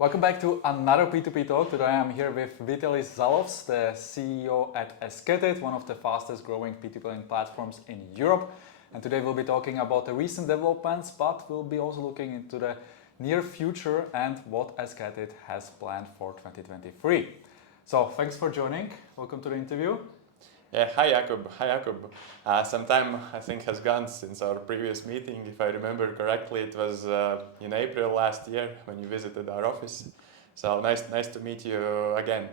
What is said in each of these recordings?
Welcome back to another P2P talk. Today I'm here with Vitalijs Zalovs, the CEO at Esketit, one of the fastest growing P2P lending platforms in Europe. And today we'll be talking about the recent developments, but we'll be also looking into the near future and what Esketit has planned for 2023. So thanks for joining. Welcome to the interview. Yeah, hi Jakub. Some time I think has gone since our previous meeting. If I remember correctly, it was in April last year when you visited our office. So nice to meet you again.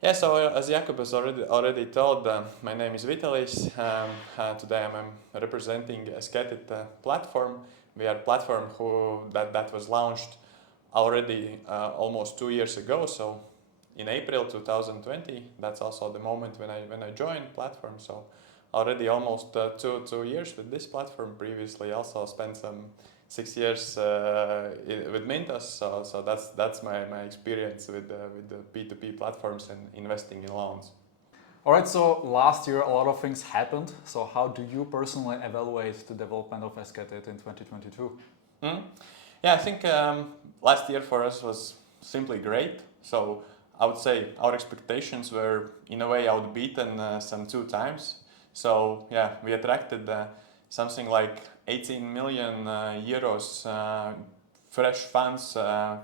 Yeah, so as Jakub has already told, my name is Vitalijs. Today I'm representing Esketit platform. We are a platform that was launched already almost 2 years ago. So in April 2020, that's also the moment when I joined platform. So already almost two years with this platform. Previously also spent some 6 years with Mintos. So that's my experience with the P2P platforms and investing in loans. All right, so last year a lot of things happened. So how do you personally evaluate the development of Esketit in 2022? Yeah, I think last year for us was simply great. So I would say our expectations were in a way outbeaten some 2 times. So yeah, we attracted something like 18 million euros fresh funds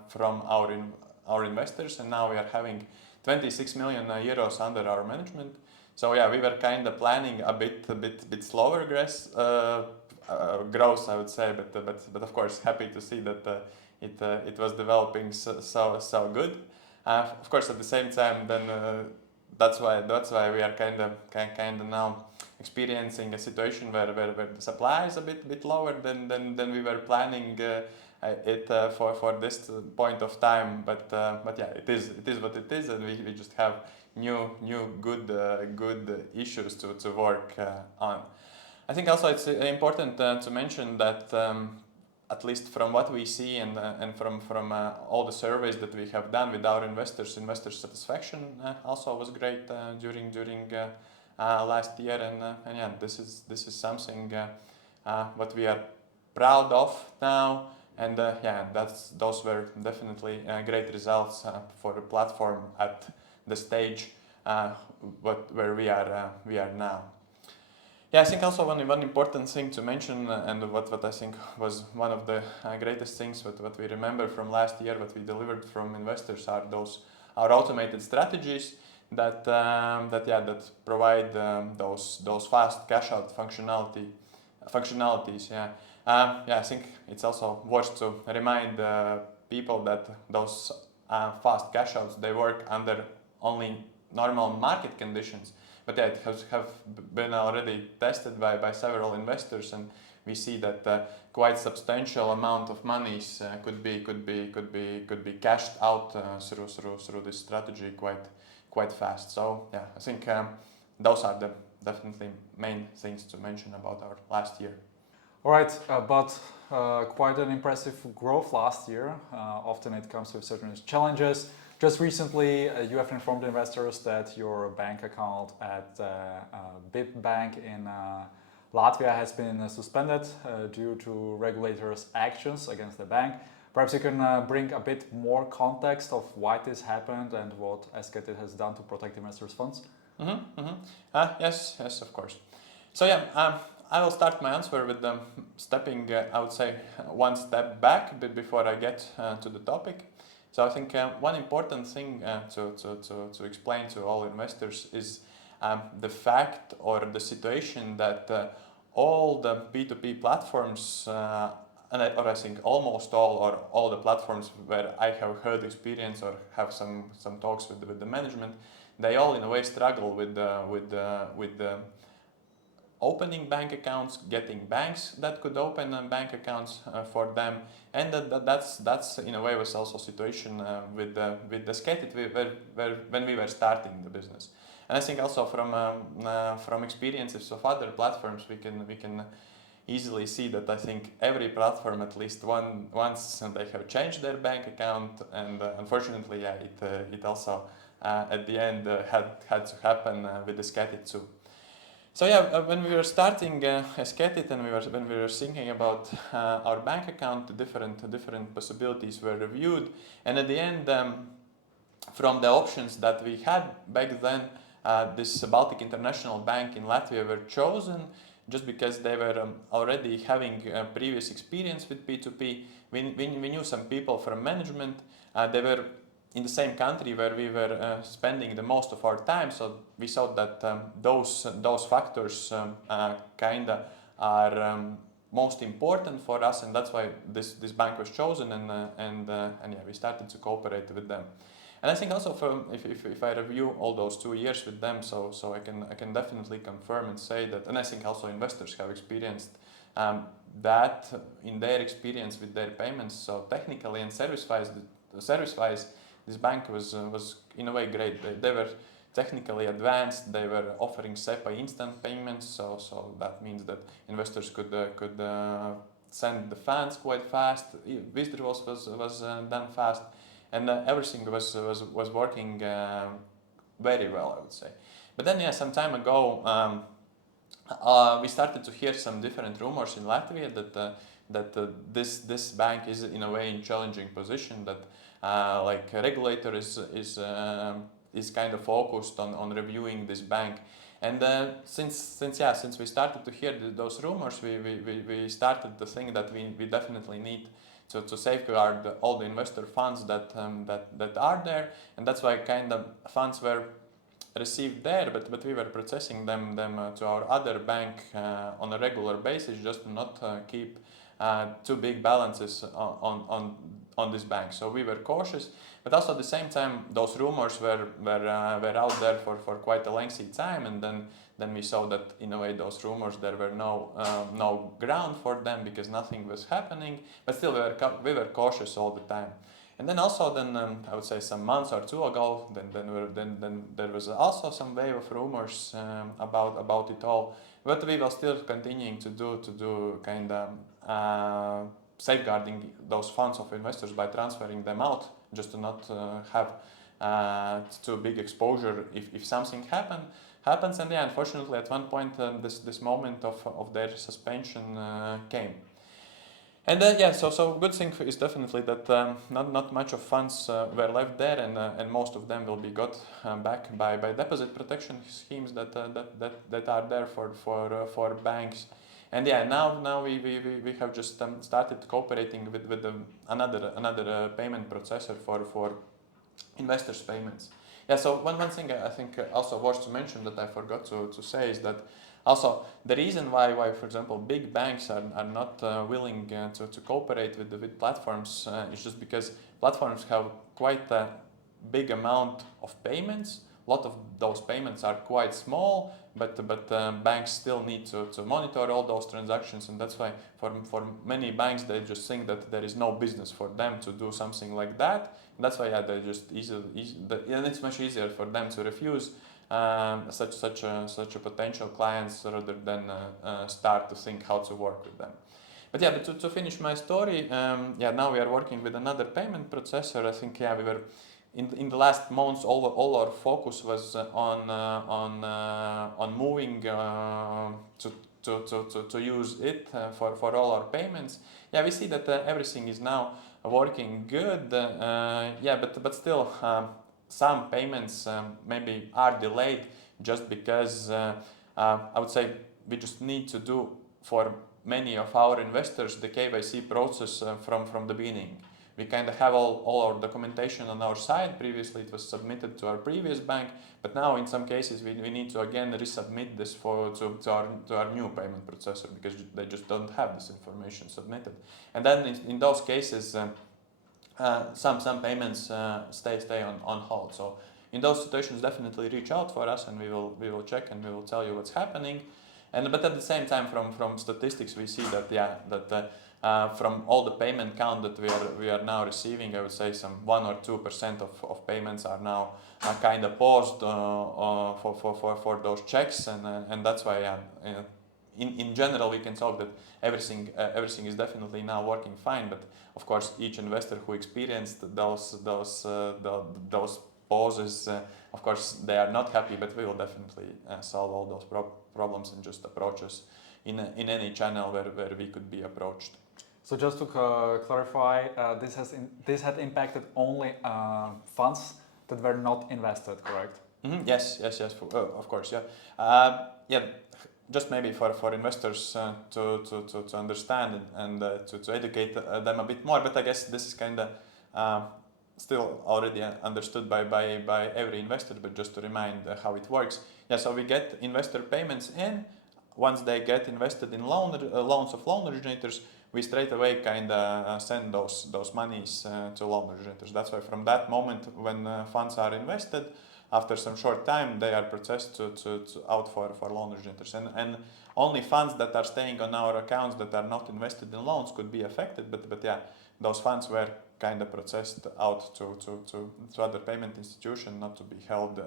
from our investors, and now we are having 26 million euros under our management. So yeah, we were kind of planning a bit slower growth, I would say, but of course happy to see that it was developing so good. Of course, at the same time, then that's why we are kind of now experiencing a situation where the supply is a bit lower than we were planning it for this point of time. But yeah, it is what it is, and we just have new good issues to work on. I think also it's important to mention that. At least from what we see and from all the surveys that we have done with our investor satisfaction also was great during last year, and yeah, this is something what we are proud of now, and yeah, those were definitely great results for the platform at the stage where we are now. Yeah, I think also one important thing to mention, and what I think was one of the greatest things what we remember from last year, what we delivered from investors, are our automated strategies that provide those fast cash out functionalities. Yeah, I think it's also worth to remind people that those fast cash outs, they work under only normal market conditions. But yeah, it has been already tested by several investors, and we see that quite substantial amount of monies could be cashed out through this strategy quite fast. So yeah, I think those are the definitely main things to mention about our last year. All right, but quite an impressive growth last year. Often it comes with certain challenges. Just recently, you have informed investors that your bank account at BIP Bank in Latvia has been suspended due to regulators' actions against the bank. Perhaps you can bring a bit more context of why this happened and what Esketit has done to protect investors' funds. Yes, of course. So yeah, I will start my answer with stepping, I would say, one step back before I get to the topic. So I think one important thing to explain to all investors is the fact or the situation that all the P2P platforms, or I think almost all the platforms where I have heard experience or have some talks with the management, they all in a way struggle with the opening bank accounts, getting banks that could open bank accounts for them, and that's in a way was also a situation with the Esketit when we were starting the business. And I think also from experiences of other platforms we can easily see that I think every platform at least once they have changed their bank account, and unfortunately yeah, it also at the end had to happen with Esketit too. So yeah, when we were starting Esketit and when we were thinking about our bank account, the different possibilities were reviewed, and at the end, from the options that we had back then, this Baltic International Bank in Latvia were chosen just because they were already having previous experience with P2P. We knew some people from management. They were in the same country where we were spending the most of our time, so we thought that those factors kinda are most important for us, and that's why this bank was chosen, and yeah, we started to cooperate with them. And I think also if I review all those 2 years with them, so I can definitely confirm and say that, and I think also investors have experienced that in their experience with their payments. So technically and service-wise, this bank was in a way great. They were technically advanced. They were offering SEPA instant payments, so that means that investors could send the funds quite fast. Withdrawals was done fast, and everything was working very well, I would say. But then, yeah, some time ago, we started to hear some different rumors in Latvia that this bank is in a way in challenging position, that like a regulator is kind of focused on reviewing this bank. And since we started to hear those rumors, we started to think that we definitely need to safeguard all the investor funds that are there, and that's why kind of funds were received there, but we were processing them to our other bank on a regular basis, just to not keep too big balances on this bank. So we were cautious, but also at the same time, those rumors were out there for quite a lengthy time, and then we saw that in a way those rumors, there were no ground for them because nothing was happening, but still we were cautious all the time. And then also I would say some months or two ago, then there was also some wave of rumors about it all, but we were still continuing to do kind of safeguarding those funds of investors by transferring them out, just to not have too big exposure if something happens. And yeah, unfortunately at one point this moment of their suspension came. And yeah, so good thing is definitely that not much of funds were left there, and most of them will be got back by deposit protection schemes that are there for banks. And yeah, now we have just started cooperating with another payment processor for investors' payments. Yeah, so one thing I think also worth to mention that I forgot to say is that also the reason why for example big banks are not willing to cooperate with platforms is just because platforms have quite a big amount of payments. A lot of those payments are quite small, but banks still need to monitor all those transactions, and that's why for many banks they just think that there is no business for them to do something like that. And that's why they just and it's much easier for them to refuse such a potential clients rather than start to think how to work with them. But yeah, to finish my story, now we are working with another payment processor. I think we were in the last months all our focus was on moving to use it for all our payments. Yeah, we see that everything is now working good. But still some payments maybe are delayed just because I would say we just need to do for many of our investors the KYC process from the beginning. We kind of have all our documentation on our side. Previously it was submitted to our previous bank, but now in some cases we need to again resubmit this to our new payment processor because they just don't have this information submitted. And then in those cases some payments stay on hold. So in those situations definitely reach out for us, and we will check and we will tell you what's happening. But at the same time, from statistics we see that from all the payment count that we are now receiving, I would say some 1 or 2% of payments are now kind of paused for those checks, and that's why in general we can talk that everything is definitely now working fine. But of course, each investor who experienced those pauses, of course they are not happy. But we will definitely solve all those problems and just approach us in any channel where we could be approached. So just to clarify, this had impacted only funds that were not invested, correct? Mm-hmm. Yes, of course, yeah. Just maybe for investors to understand and to educate them a bit more, but I guess this is kind of still already understood by every investor, but just to remind how it works. Yeah, so we get investor payments in. Once they get invested in loans of loan originators, we straight away kind of send those monies to loan originators. That's why from that moment when funds are invested, after some short time, they are processed to out for loan originators. And only funds that are staying on our accounts that are not invested in loans could be affected. But yeah, those funds were kind of processed out to other payment institution, not to be held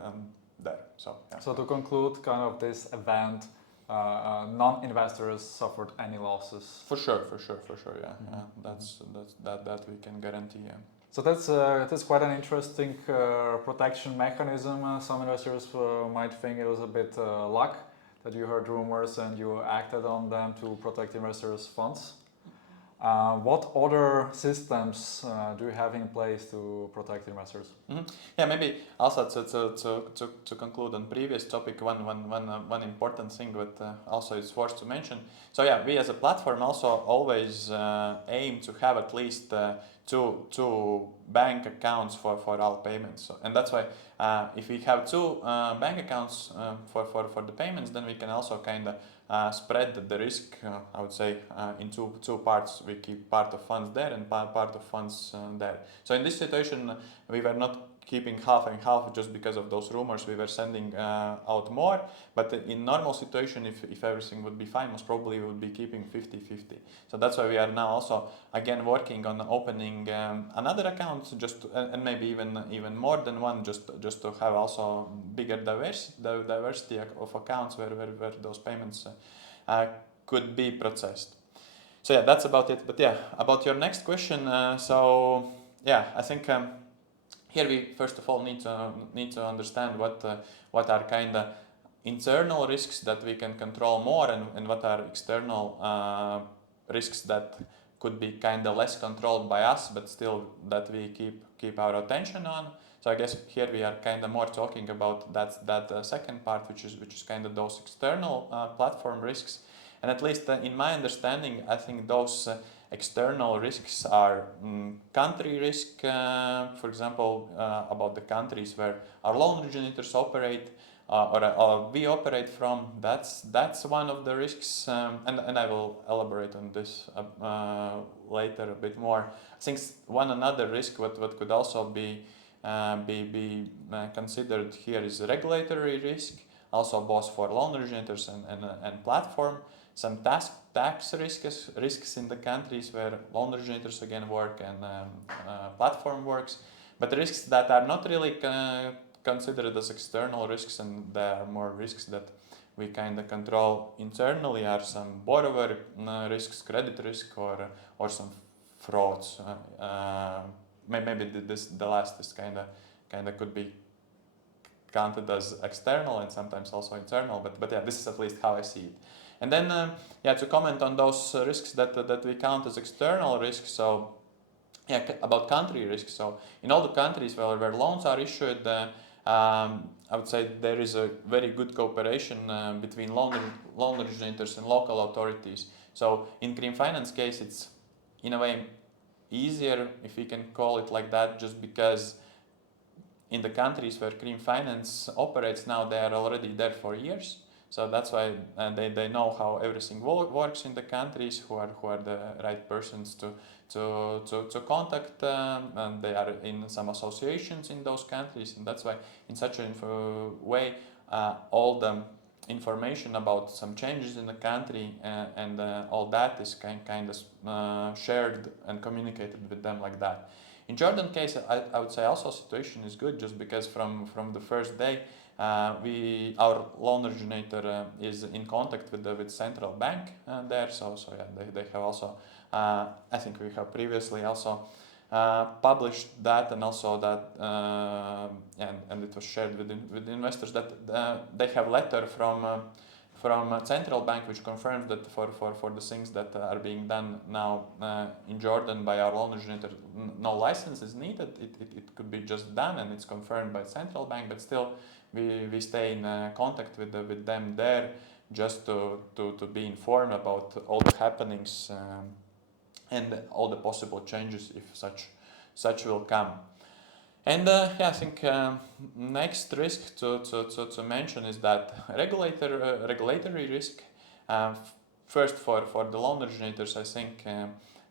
there. So yeah. So to conclude, kind of this event, non-investors suffered any losses. For sure, yeah. That we can guarantee. Yeah. So that's quite an interesting protection mechanism. Some investors might think it was a bit luck that you heard rumors and you acted on them to protect investors' funds. What other systems do you have in place to protect investors? Mm-hmm. Yeah, maybe also to conclude on previous topic, one important thing that also is worth to mention. So yeah, we as a platform also always aim to have at least two bank accounts for all payments. So, and that's why if we have two bank accounts for the payments, then we can also kind of spread the risk, I would say, in two parts. We keep part of funds there and part of funds there. So in this situation, we were not keeping half and half just because of those rumors. We were sending out more. But in normal situation, if everything would be fine, most probably we would be keeping 50-50. So that's why we are now also again working on opening another account, and maybe even more than one, just to have also bigger diversity of accounts where those payments could be processed. So yeah, that's about it. But yeah, about your next question. So yeah, I think here we first of all need to understand what are kind of internal risks that we can control more and what are external risks that could be kind of less controlled by us, but still that we keep our attention on. So I guess here we are kind of more talking about that second part, which is kind of those external platform risks. And at least in my understanding, I think those external risks are country risk, for example, about the countries where our loan originators operate or we operate from. That's one of the risks, and I will elaborate on this later a bit more. I think another risk what could also be considered here is regulatory risk, also both for loan originators and platform. Some tax risks in the countries where loan originators again work and platform works, but risks that are not really considered as external risks, and there are more risks that we kind of control internally are some borrower risks, credit risk, or some frauds. Maybe the last is kind of could be counted as external and sometimes also internal, but yeah, this is at least how I see it. And then to comment on those risks that we count as external risks. So yeah, about country risks. So in all the countries where loans are issued, I would say there is a very good cooperation between loan originators and local authorities. So in green finance case, it's in a way easier, if we can call it like that, just because in the countries where green finance operates now, they are already there for years. So that's why they know how everything works in the countries, who are the right persons to contact, and they are in some associations in those countries, and that's why in such a way all the information about some changes in the country and all that is kind of shared and communicated with them like that. In Jordan case, I would say also situation is good, just because from the first day our loan originator is in contact with central bank there. So yeah, they have also I think we have previously also published that, and also that and it was shared with investors that they have letter from a central bank, which confirms that for the things that are being done now in Jordan by our loan originator, no license is needed. It could be just done, and it's confirmed by central bank. But still, we stay in contact with them there, just to be informed about all the happenings and all the possible changes if such will come. And I think next risk to mention is that regulatory risk. First, for the loan originators, I think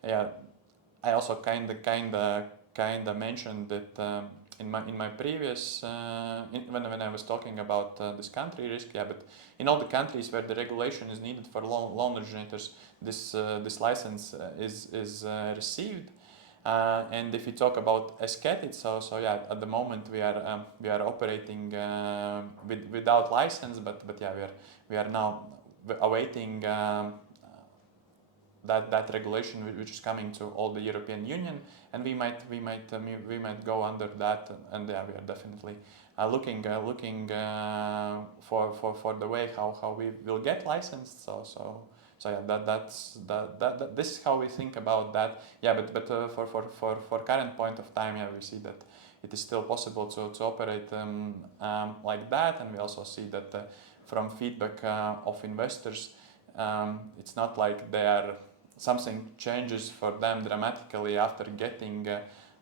I also kind of mentioned that in my previous when I was talking about this country risk. But in all the countries where the regulation is needed for loan originators, this license is received. And if we talk about Esketit, so at the moment we are operating without license, but we are now awaiting that regulation which is coming to all the European Union, and we might go under that, and we are definitely looking for the way how we will get licensed. So this is how we think about that. But for current point of time, we see that it is still possible to operate like that, and we also see that from feedback of investors, it's not like something changes for them dramatically after getting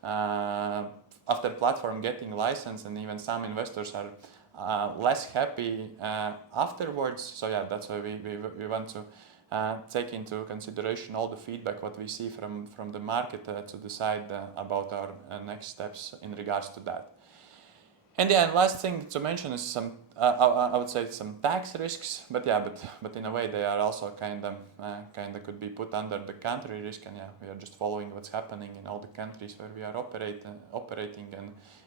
after platform getting license, and even some investors are less happy afterwards. So that's why we want to take into consideration all the feedback what we see from the market to decide about our next steps in regards to that. And last thing to mention is some I would say some tax risks, but in a way they are also kind of could be put under the country risk, and we are just following what's happening in all the countries where we are operating,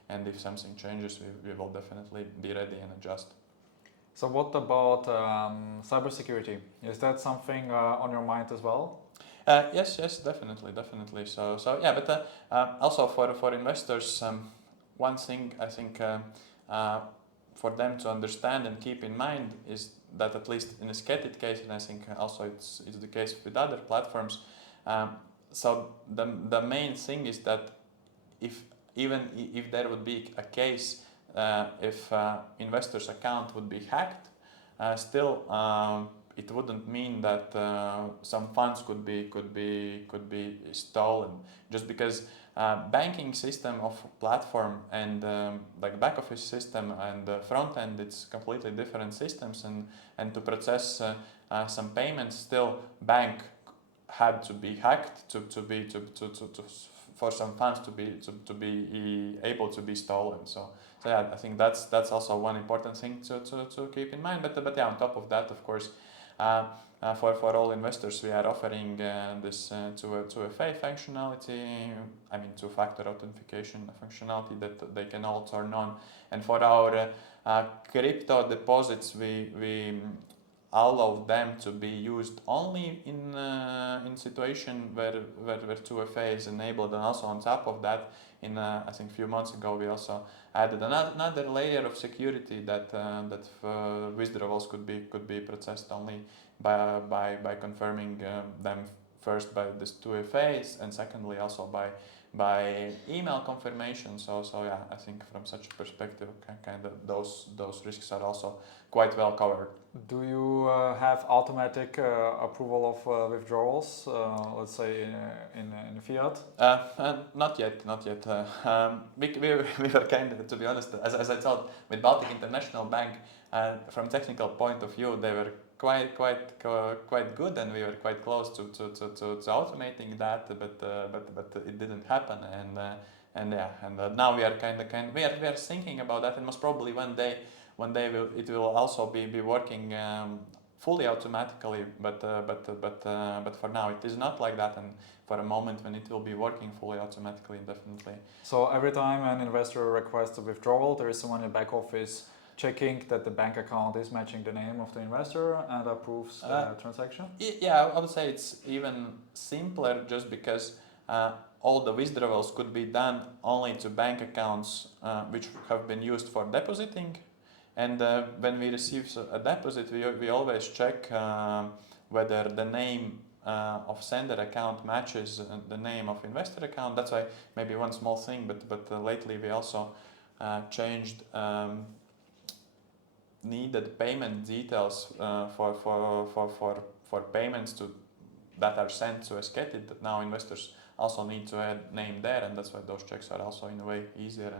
and if something changes, we will definitely be ready and adjust. So what about cybersecurity? Is that something on your mind as well? Yes, definitely. So but also for investors, one thing I think for them to understand and keep in mind is that, at least in a Esketit case, and I think also it's the case with other platforms. So the main thing is that even if there would be a case if investor's account would be hacked, still it wouldn't mean that some funds could be stolen, just because banking system of platform and like back office system and front end, it's completely different systems, and to process some payments, still bank had to be hacked for some funds to be able to be stolen. So I think that's also one important thing to keep in mind. But on top of that, of course, for all investors, we are offering this 2FA functionality. I mean, two-factor authentication functionality that they can all turn on. And for our crypto deposits, we allow them to be used only in situation where 2FA is enabled. And also on top of that, I think a few months ago, we also added another layer of security that withdrawals could be processed only by confirming them first by this 2FAs, and secondly also by email confirmation. So I think from such a perspective, kind of those risks are also quite well covered. Do you have automatic approval of withdrawals, let's say in fiat? Not yet. We were kind of, to be honest, as I thought, with Baltic International Bank, from technical point of view, they were quite good, and we were quite close to automating that, but it didn't happen, and now we are we are thinking about that, and most probably one day it will also be working fully automatically, but for now it is not like that, and for a moment when it will be working fully automatically, definitely. So every time an investor requests a withdrawal, there is someone in back office checking that the bank account is matching the name of the investor and approves the transaction? I would say it's even simpler, just because all the withdrawals could be done only to bank accounts which have been used for depositing, And when we receive a deposit, we always check whether the name of sender account matches the name of investor account. That's why maybe one small thing, but lately we also changed needed payment details for payments that are sent to Esketit, that now investors also need to add name there, and that's why those checks are also in a way easier,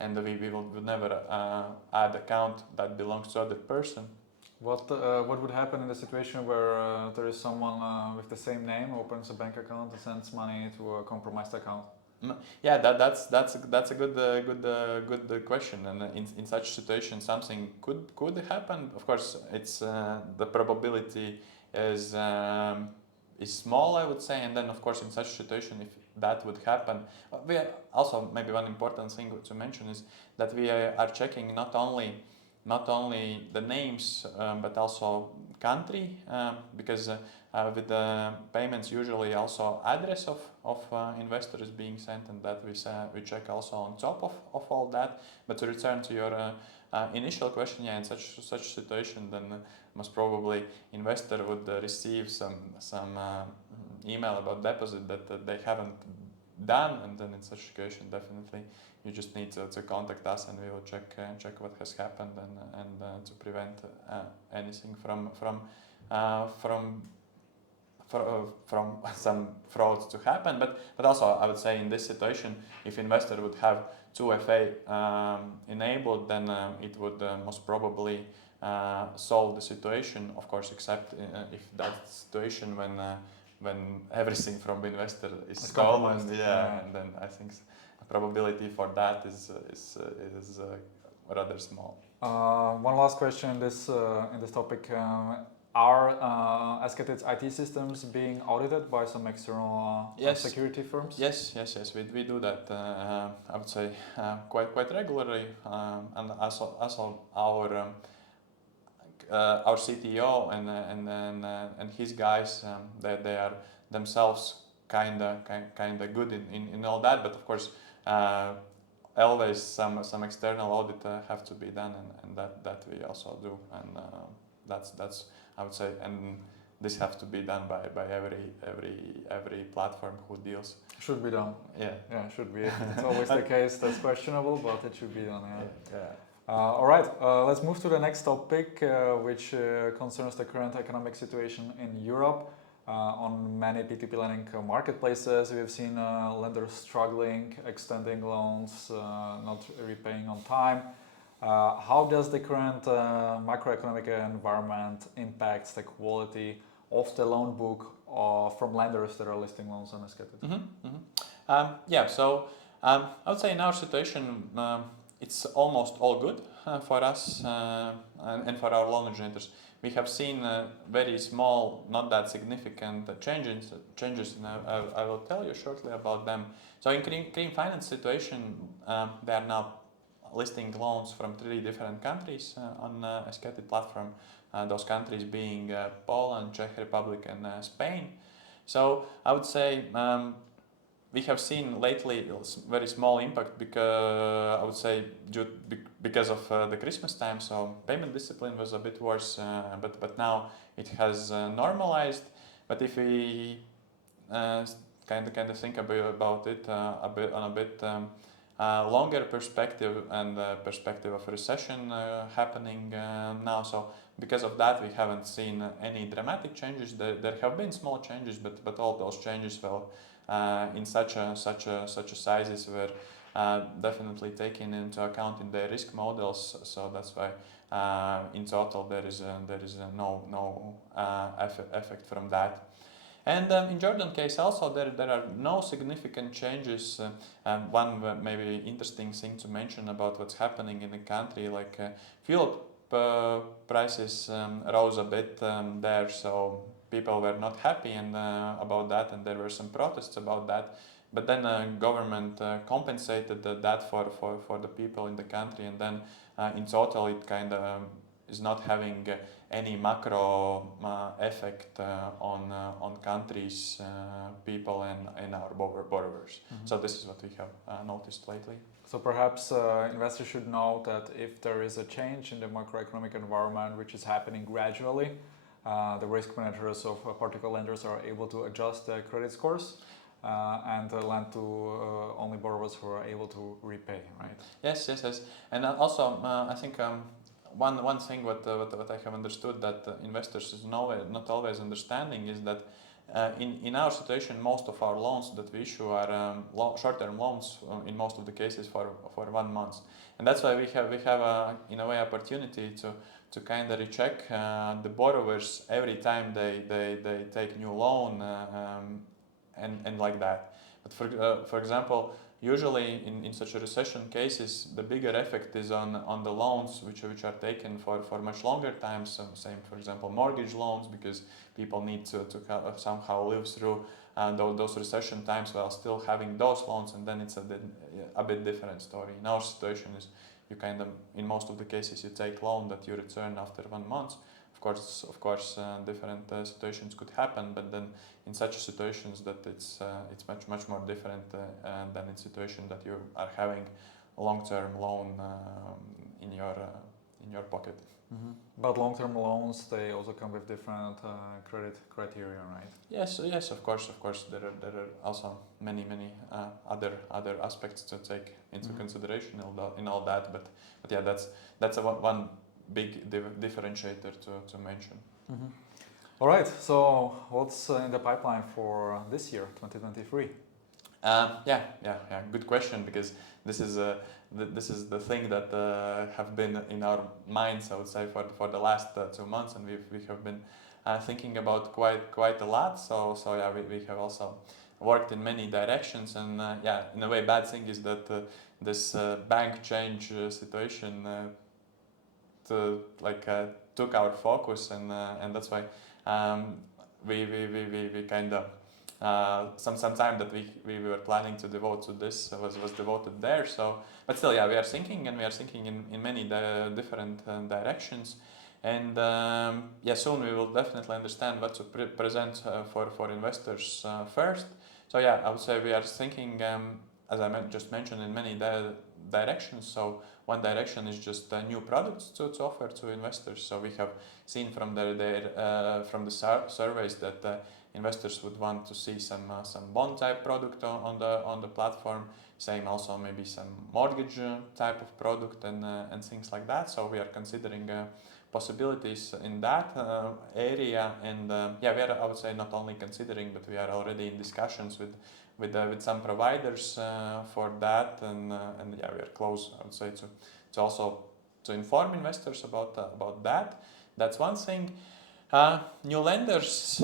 and we would never add account that belongs to other person. What would happen in the situation where there is someone with the same name opens a bank account and sends money to a compromised account? Yeah, that's a good question, and in such situation something could happen. Of course, it's the probability is small, I would say, and then of course in such situation, if that would happen, we are also, maybe one important thing to mention is that we are checking not only the names but also country, because with the payments usually also address of investor is being sent, and that we check also on top of all that. But to return to your initial question, yeah, in such situation, then most probably investor would receive some email about deposit that they haven't done, and then in such situation definitely you just need to contact us, and we will check what has happened, and to prevent anything from some frauds to happen. But also I would say in this situation, if investor would have 2FA enabled, then it would most probably solve the situation, of course, except if that situation when everything from the investor is stolen, and then I think the probability for that is rather small. One last question in this topic. Are Esketit's IT systems being audited by some external security firms? Yes. We do that. I would say quite regularly, and also our CTO and his guys, they are themselves kinda good in all that. But of course, always some external audit have to be done, and that we also do, and that's I would say, and this have to be done by every platform who deals. Should be done. Yeah, should be. It's always the case. That's questionable, but it should be done. Yeah. All right, let's move to the next topic, which concerns the current economic situation in Europe. On many P2P lending marketplaces, we have seen lenders struggling, extending loans, not repaying on time. How does the current macroeconomic environment impact the quality of the loan book from lenders that are listing loans on Esketit? So I would say in our situation, it's almost all good for us and for our loan originators. We have seen very small, not that significant changes, and I will tell you shortly about them. So in Green Finance situation, they are now listing loans from 3 different countries on Esketit platform. Those countries being Poland, Czech Republic, and Spain. So I would say we have seen lately very small impact because I would say because of the Christmas time. So payment discipline was a bit worse, but now it has normalized. But if we kind of think about it on a bit longer perspective, and perspective of recession happening now, so because of that we haven't seen any dramatic changes. There have been small changes, but all those changes fell in such a sizes were definitely taken into account in their risk models. So that's why in total there is no effect from that. And in Jordan case also there are no significant changes. One maybe interesting thing to mention about what's happening in the country, like fuel prices rose a bit there, so people were not happy about that, and there were some protests about that. But then government compensated that for the people in the country, and then in total it kind of is not having any macro effect on countries, people, and our borrowers. So this is what we have noticed lately. So perhaps investors should know that if there is a change in the macroeconomic environment which is happening gradually, the risk managers of particular lenders are able to adjust their credit scores and lend to only borrowers who are able to repay, right? Yes. And also, I think one thing what I have understood that investors is not always understanding is that in our situation, most of our loans that we issue are short-term loans in most of the cases for 1 month, and that's why we have in a way opportunity to kind of recheck the borrowers every time they take new loan and like that. But for example, usually in such a recession cases, the bigger effect is on the loans which are taken for much longer time. So same, for example, mortgage loans, because people need to somehow live through those recession times while still having those loans, and then it's a bit different story. In our situation is you kind of, in most of the cases, you take loan that you return after 1 month. Of course, different situations could happen, but then in such situations that it's much more different than in situation that you are having a long-term loan in your pocket. But long-term loans, they also come with different credit criteria, right? Yes, of course. There are also many other aspects to take into consideration in all that. But yeah, that's one big differentiator to mention. All right. So what's in the pipeline for this year, 2023? Yeah. Good question, because this is the thing that have been in our minds, I would say, for the last 2 months, and we have been thinking about quite a lot. So yeah, we have also worked in many directions, and yeah, in a way, bad thing is that this bank change situation took our focus, and that's why we kind of some time that we were planning to devote to this was devoted there. So, but still, yeah, we are thinking in many different directions, and yeah, soon we will definitely understand what to present for investors first. So yeah, I would say we are thinking, as I just mentioned, in many directions. So one direction is just new products to offer to investors. So we have seen from from the surveys that investors would want to see some bond type product on the platform. Same also maybe some mortgage type of product and things like that. So we are considering possibilities in that area, and yeah, we are, I would say, not only considering, but we are already in discussions with some providers for that, and yeah, we are close, I would say, to also to inform investors about that. That's one thing. New lenders,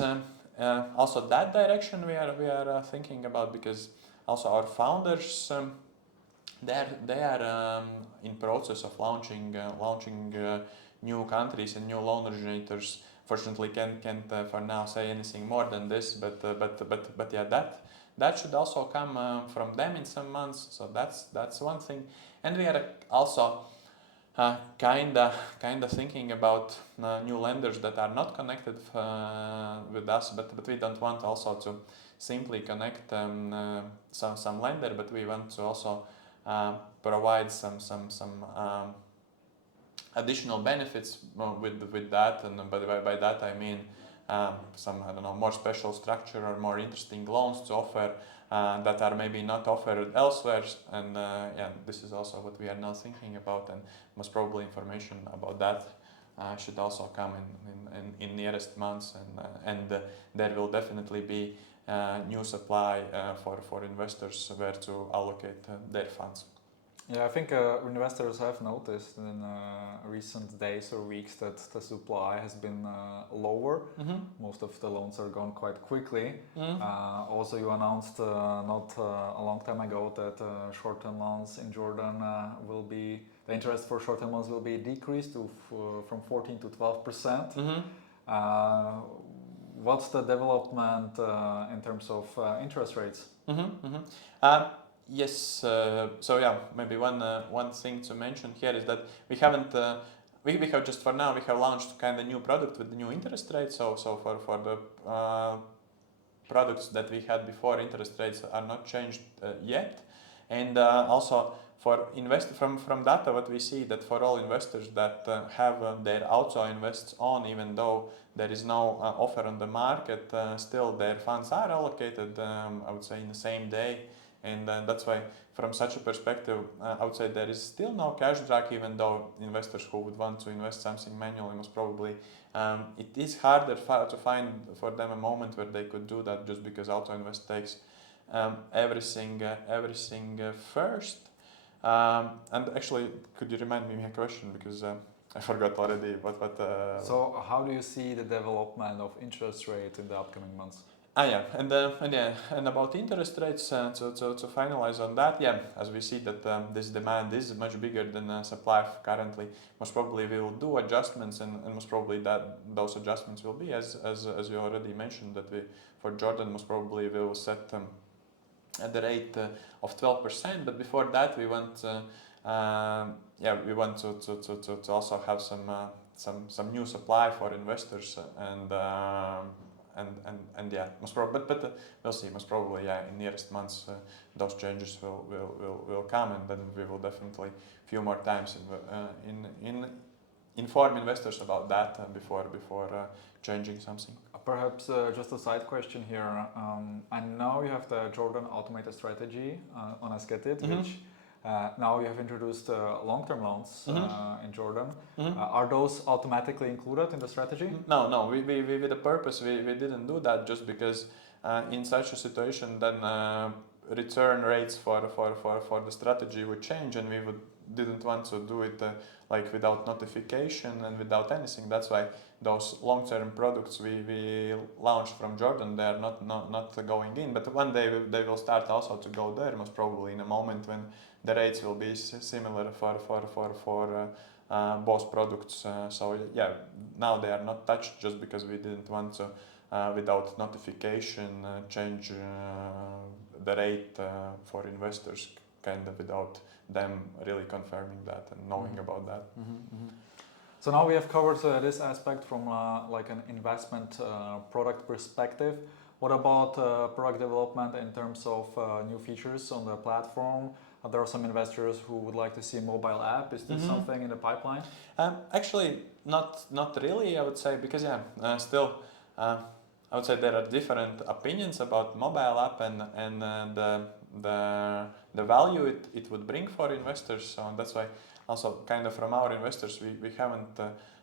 also that direction we are thinking about, because also our founders they are in process of launching new countries and new loan originators. Fortunately, can't for now say anything more than this, but yeah, that should also come from them in some months. So that's one thing, and we are also kinda thinking about new lenders that are not connected with us, but we don't want also to simply connect some lender, but we want to also provide some additional benefits with that, and by that I mean some, I don't know, more special structure or more interesting loans to offer that are maybe not offered elsewhere, and yeah, this is also what we are now thinking about, and most probably information about that should also come in nearest months, and there will definitely be new supply for investors where to allocate their funds. Yeah, I think investors have noticed in recent days or weeks that the supply has been lower. Most of the loans are gone quite quickly. Also, you announced not a long time ago that short-term loans in Jordan the interest for short-term loans will be decreased from 14 to 12%. What's the development in terms of interest rates? Yes, so yeah, maybe one thing to mention here is that we haven't we have just for now we have launched kind of new product with the new interest rate. So for the products that we had before, interest rates are not changed yet, and also for from data what we see that for all investors that have their auto invests on, even though there is no offer on the market, still their funds are allocated, I would say, in the same day, and that's why from such a perspective I would say there is still no cash drag, even though investors who would want to invest something manually most probably it is harder to find for them a moment where they could do that, just because auto invest takes everything first. And actually, could you remind me a question, because I forgot already. So how do you see the development of interest rate in the upcoming months? And about interest rates, to finalize on that, as we see that this demand is much bigger than supply currently, most probably we will do adjustments, and most probably that those adjustments will be as you already mentioned, that we for Jordan most probably we will set at the rate of 12%. But before that, we want we want to also have some new supply for investors, and most probably, but we'll see. Most probably, in nearest months, those changes will come, and then we will definitely few more times inform investors about that before changing something. Perhaps just a side question here. I know you have the Jordan automated strategy on Esketit, which now you have introduced long-term loans in Jordan. Are those automatically included in the strategy? No. We with the purpose we didn't do that, just because in such a situation then return rates for the strategy would change, and we didn't want to do it like without notification and without anything. That's why those long-term products we launched from Jordan, they are not going in. But one day they will start also to go there, most probably in a moment when the rates will be similar for both products. Now they are not touched, just because we didn't want to without notification change the rate for investors, kind of without them really confirming that and knowing about that. So now we have covered this aspect from like an investment product perspective. What about product development in terms of new features on the platform? There are some investors who would like to see a mobile app. Is this something in the pipeline? Actually, not really, I would say, because still I would say there are different opinions about mobile app and the value it would bring for investors. So that's why also kind of from our investors we haven't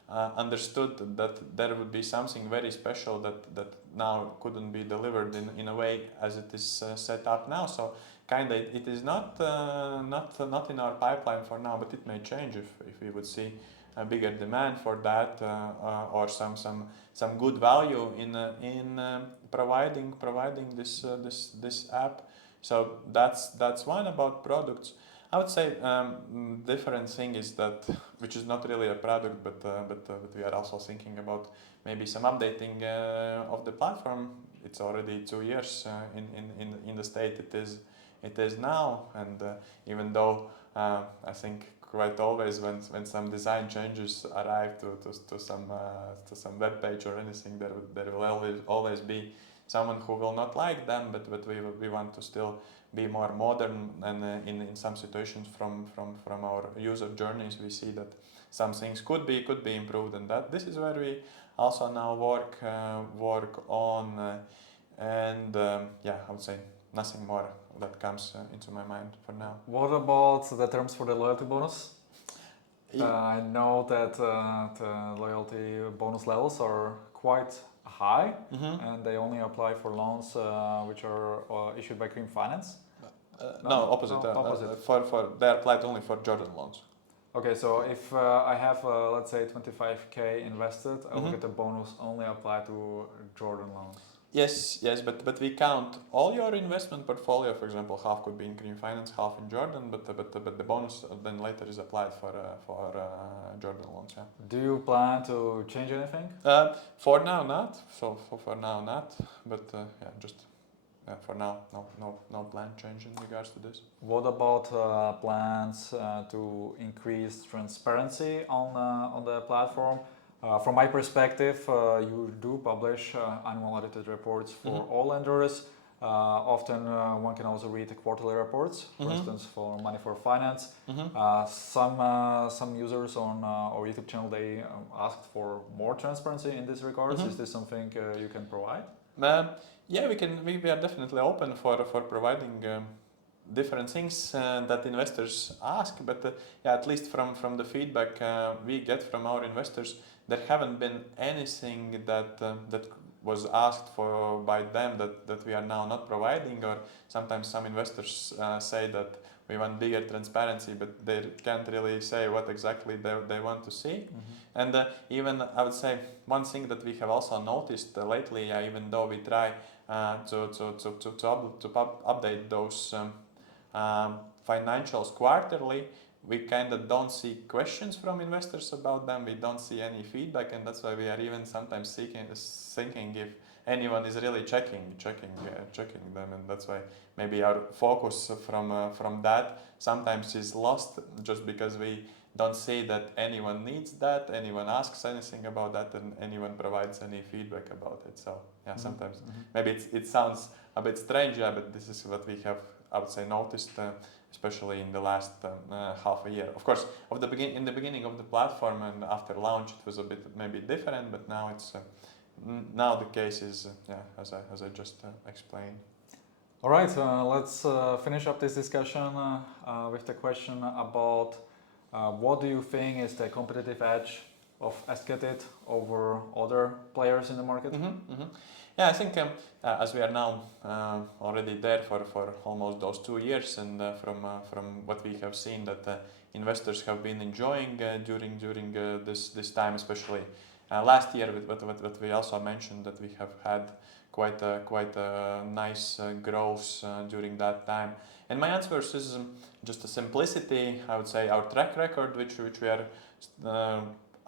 understood that there would be something very special that now couldn't be delivered in a way as it is set up now. So kind of it is not in our pipeline for now, but it may change if we would see a bigger demand for that or some good value in providing this app. So that's one about products. I would say different thing is that, which is not really a product, but we are also thinking about maybe some updating of the platform. It's already 2 years in the state it is now, and even though I think quite always when some design changes arrive to some web page or anything, there will always be someone who will not like them, but we want to still be more modern, and in some situations from our user journeys we see that some things could be improved, and that this is where we also now work on, and I would say nothing more that comes into my mind for now. What about the terms for the loyalty bonus? I know that the loyalty bonus levels are quite high, and they only apply for loans which are issued by Cream Finance. No, opposite. They are applied only for Jordan loans. Okay, so if I have let's say 25k invested, I will get a bonus only applied to Jordan loans. Yes, but we count all your investment portfolio. For example, half could be in Cream Finance, half in Jordan, but the bonus then later is applied for Jordan loans. Yeah. Do you plan to change anything? For now, not. So for now, not. But just for now, no plan change in regards to this. What about plans to increase transparency on the platform? From my perspective, you do publish annual audited reports for all lenders. Often one can also read the quarterly reports, for instance, for Money for Finance. Some users on our YouTube channel, they asked for more transparency in this regards. Is this something you can provide? Yeah, we are definitely open for providing different things that investors ask, but yeah, at least from the feedback we get from our investors, there haven't been anything that was asked for by them that we are now not providing, or sometimes some investors say that we want bigger transparency, but they can't really say what exactly they want to see. And even I would say one thing that we have also noticed lately, even though we try to update those financials quarterly, we kind of don't see questions from investors about them. We don't see any feedback, and that's why we are even sometimes thinking if anyone is really checking them, and that's why maybe our focus from that sometimes is lost, just because we don't see that anyone needs that, anyone asks anything about that, and anyone provides any feedback about it. So yeah, sometimes maybe it sounds a bit strange, yeah, but this is what we have, I would say, noticed, especially in the last half a year. Of course, in the beginning of the platform and after launch, it was a bit maybe different, but now it's now the case is as I just explained. All right, let's finish up this discussion with the question about what do you think is the competitive edge of Esketit over other players in the market? Yeah, I think as we are now already there for almost those 2 years, and from what we have seen that investors have been enjoying during this time, especially last year, with what we also mentioned, that we have had quite a nice growth during that time. And my answer is just a simplicity. I would say our track record, which we are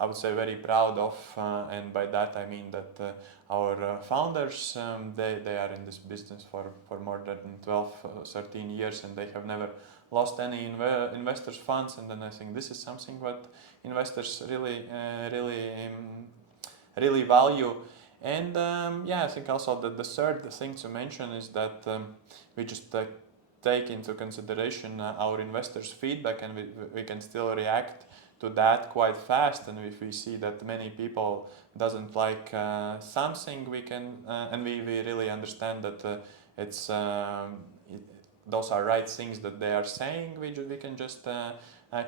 I would say very proud of, and by that I mean that our founders, they are in this business for more than 12, 13 years, and they have never lost any investors' funds. And then I think this is something what investors really value. And yeah, I think also that the third thing to mention is that we just take into consideration our investors' feedback, and we can still react to that quite fast. And if we see that many people doesn't like something, we can and we really understand that those are right things that they are saying, we can just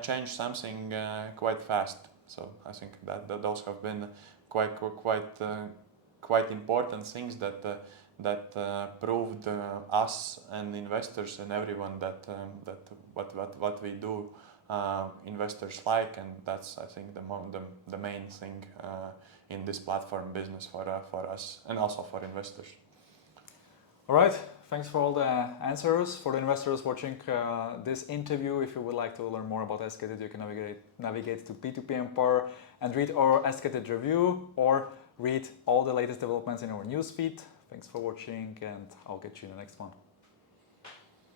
change something quite fast. So I think that those have been quite important things that proved us and investors and everyone that what we do investors like, and that's, I think, the main thing in this platform business for us and also for investors. All right, thanks for all the answers. For the investors watching this interview, if you would like to learn more about Esketit, you can navigate to P2P Empower and read our Esketit review, or read all the latest developments in our newsfeed. Thanks for watching, and I'll catch you in the next one.